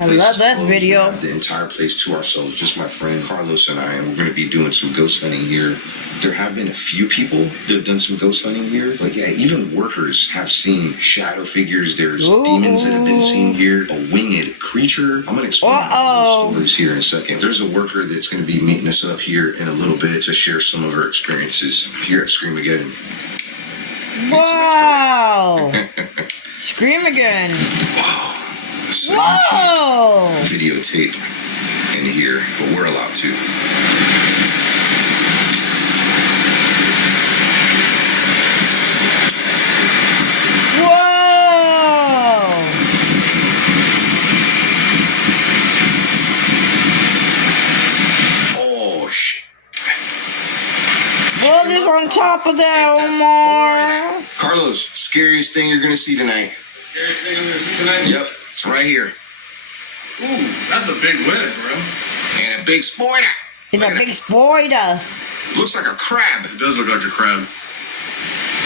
I love that video. The entire place to ourselves, just my friend Carlos and I, and we're going to be doing some ghost hunting here. There have been a few people that have done some ghost hunting here. Like, yeah, even workers have seen shadow figures. There's demons that have been seen here. A winged creature. I'm going to explain all those stories here in a second. There's a worker that's going to be meeting us up here in a little bit to share some of her experiences here at Scream Again. Wow! Scream Again. Wow. So Whoa! you can't videotape in here, but we're allowed to. Whoa! Oh, What is on top of that, Omar? Carlos, scariest thing you're going to see tonight. Scariest thing I'm going to see tonight? Yep, it's right here. Ooh, that's a big web, bro. And a big spider. It's a big spider. Looks like a crab. It does look like a crab.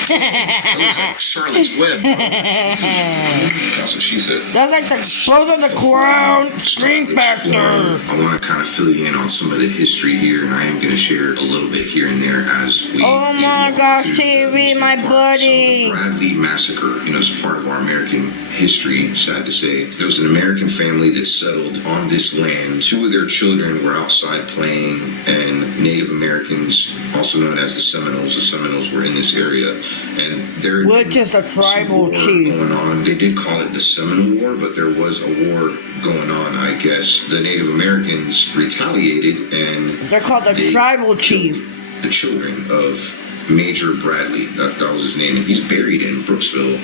It looks like Charlotte's Web. That's what she said. That's like those are the crown screen factor. I want to kind of fill you in on some of the history here, and I am going to share a little bit here and there as we. Oh my gosh, TV, my buddy. So the Bradley Massacre, is part of our American history, sad to say. There was an American family that settled on this land. Two of their children were outside playing, and Native Americans, also known as the Seminoles were in this area. And there which is the tribal chief going on. They did call it the Seminole War, but there was a war going on, I guess. The Native Americans retaliated, and they're called the tribal chief. The children of Major Bradley, that was his name, and he's buried in Brooksville,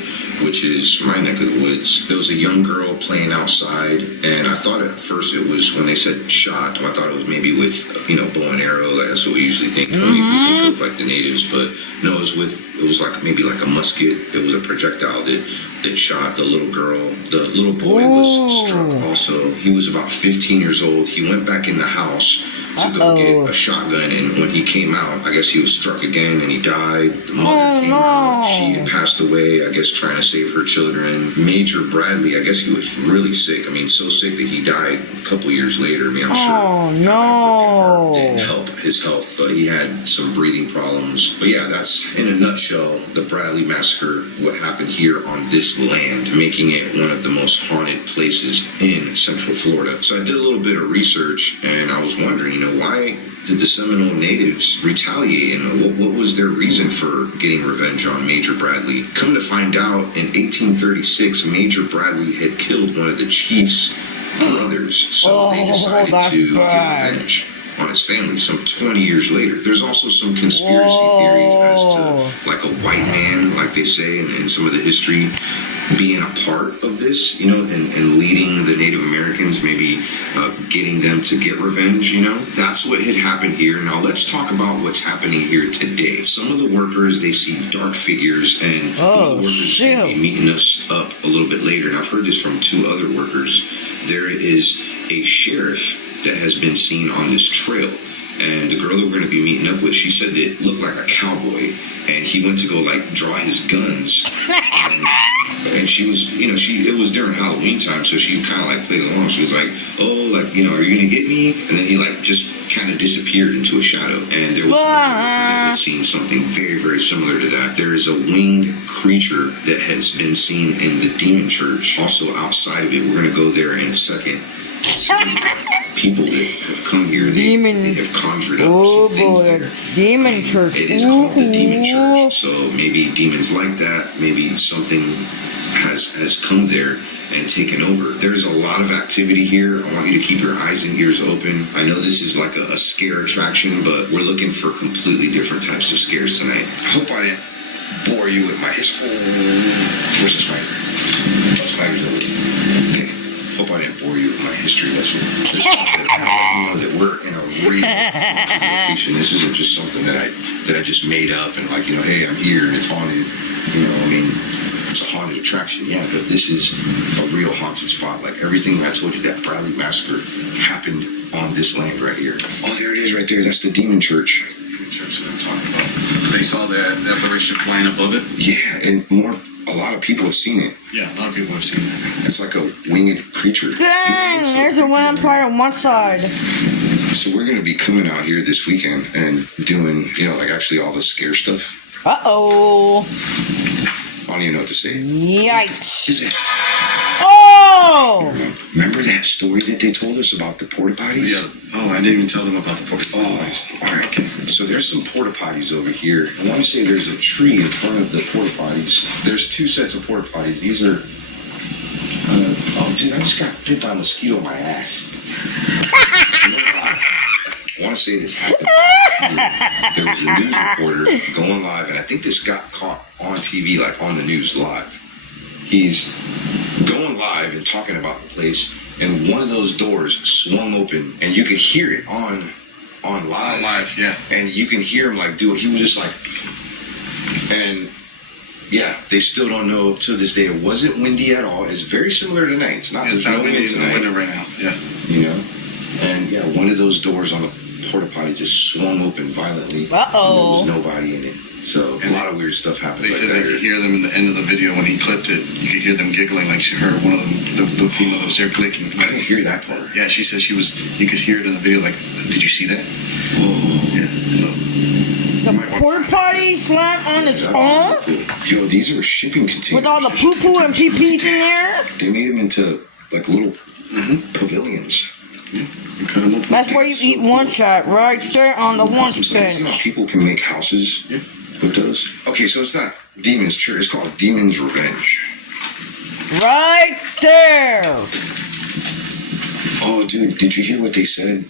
which is my neck of the woods. There was a young girl playing outside, and I thought at first it was, when they said shot, I thought it was maybe with, bow and arrow, like that's what we usually think. We think of like the natives, but no, it was like maybe like a musket. It was a projectile that shot the little girl. The little boy was struck also. He was about 15 years old. He went back in the house to go get a shotgun, and when he came out, I guess he was struck again and he died. The mother came out. She had passed away, I guess, trying to save her children. Major Bradley, I guess he was really sick. I mean, so sick that he died a couple years later. I mean, I'm sure didn't help his health, but he had some breathing problems. But yeah, that's in a nutshell the Bradley Massacre, what happened here on this land, making it one of the most haunted places in Central Florida. So I did a little bit of research, and I was wondering, why did the Seminole natives retaliate, and what was their reason for getting revenge on Major Bradley? Come to find out, in 1836, Major Bradley had killed one of the chief's brothers, so they decided to get revenge on his family some 20 years later. There's also some conspiracy theories as to like a white man, like they say in some of the history, being a part of this, and leading the Native Americans, maybe getting them to get revenge, That's what had happened here. Now let's talk about what's happening here today. Some of the workers, they see dark figures, and the workers will be meeting us up a little bit later. And I've heard this from two other workers. There is a sheriff that has been seen on this trail. And the girl that we're going to be meeting up with, she said that it looked like a cowboy, and he went to go draw his guns. And she was, it was during Halloween time, so she kind of played along. She was like, oh, are you going to get me? And then he just kind of disappeared into a shadow. And there was that had seen something very, very similar to that. There is a winged creature that has been seen in the Demon Church. Also outside of it, we're going to go there in a second. People that have come here, they have conjured up some things there. Demon Church. It is called the Demon Church. So maybe demons like that. Maybe something has come there and taken over. There's a lot of activity here. I want you to keep your eyes and ears open. I know this is like a scare attraction, but we're looking for completely different types of scares tonight. I hope I didn't bore you with my history. Where's the spider? Oh, spider's over there. Okay. Hope I didn't bore you with my history lesson. This is that we're in a real location. This isn't just something that I just made up and hey, I'm here and it's haunted. It's a haunted attraction, yeah, but this is a real haunted spot. Like everything I told you, that Bradley Massacre happened on this land right here. Oh, there it is right there. That's the Demon Church. Church that I'm talking about. They saw that apparition flying above it? Yeah, and more a lot of people have seen it. Yeah, a lot of people have seen that. It's like a winged creature. Dang, there's a vampire on one side. So we're going to be coming out here this weekend and doing, like actually all the scare stuff. Uh-oh. I don't even know what to say. Yikes. Is it? Oh! Remember that story that they told us about the porta potties? Yeah. Oh, I didn't even tell them about the porta potties. Oh, all right. So there's some porta potties over here. I want to say there's a tree in front of the porta potties. There's two sets of porta potties. These are. Oh, dude, I just got bit by a mosquito in my ass. I want to say this happened. There was a news reporter going live, and I think this got caught on TV, like on the news live. He's going live and talking about the place, and one of those doors swung open, and you could hear it on live. On live, yeah. And you can hear him like do it. He was just like, and yeah, they still don't know to this day. It wasn't windy at all. It's very similar to tonight. It's not. Yeah, it's there's not no windy wind in the tonight. window right now. Yeah. And yeah, one of those doors on the porta potty just swung open violently. Uh-oh. And there was nobody in it. So a lot of weird stuff happens. They like said that. they could hear them in the end of the video when he clipped it. You could hear them giggling like she heard one of them, the female that was there clicking. I didn't hear that part. Yeah, she said you could hear it in the video like, did you see that? Yeah, so. The porta potty slammed on its own? Yo, these are shipping containers. With all the poo-poo and pee-pees in there? They made them into like little pavilions. Yeah, you cut them open. That's where you eat lunch at, right there on the lunch So bench. people can make houses with those. Okay, so it's not Demon's Church. It's called Demon's Revenge. Right there. Oh, dude, did you hear what they said?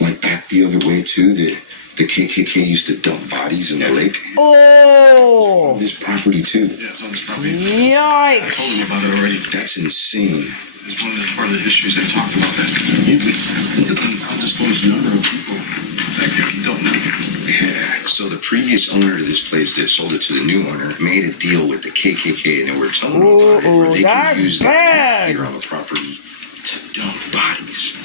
Like back the other way too. The KKK used to dump bodies in the lake. Oh. This property too. Yeah, it's on this property. I told Yikes. them about it already. That's insane. It's one of the part of the histories they talked about that. Look at the undisclosed number of people. In fact, if you don't know. Yeah. So the previous owner of this place that sold it to the new owner made a deal with the KKK, and they were telling them about it, where they that's can use that bad. here on the property to dump bodies.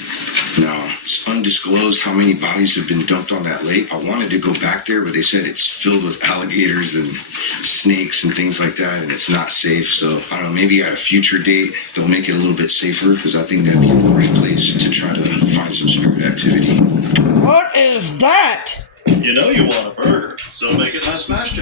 Now, it's undisclosed how many bodies have been dumped on that lake. I wanted to go back there, but they said it's filled with alligators and snakes and things like that, and it's not safe. So, I don't know, maybe at a future date, they'll make it a little bit safer, because I think that'd be a great place to try to find some spirit activity. What is that? You know you want a burger, so make it less smash.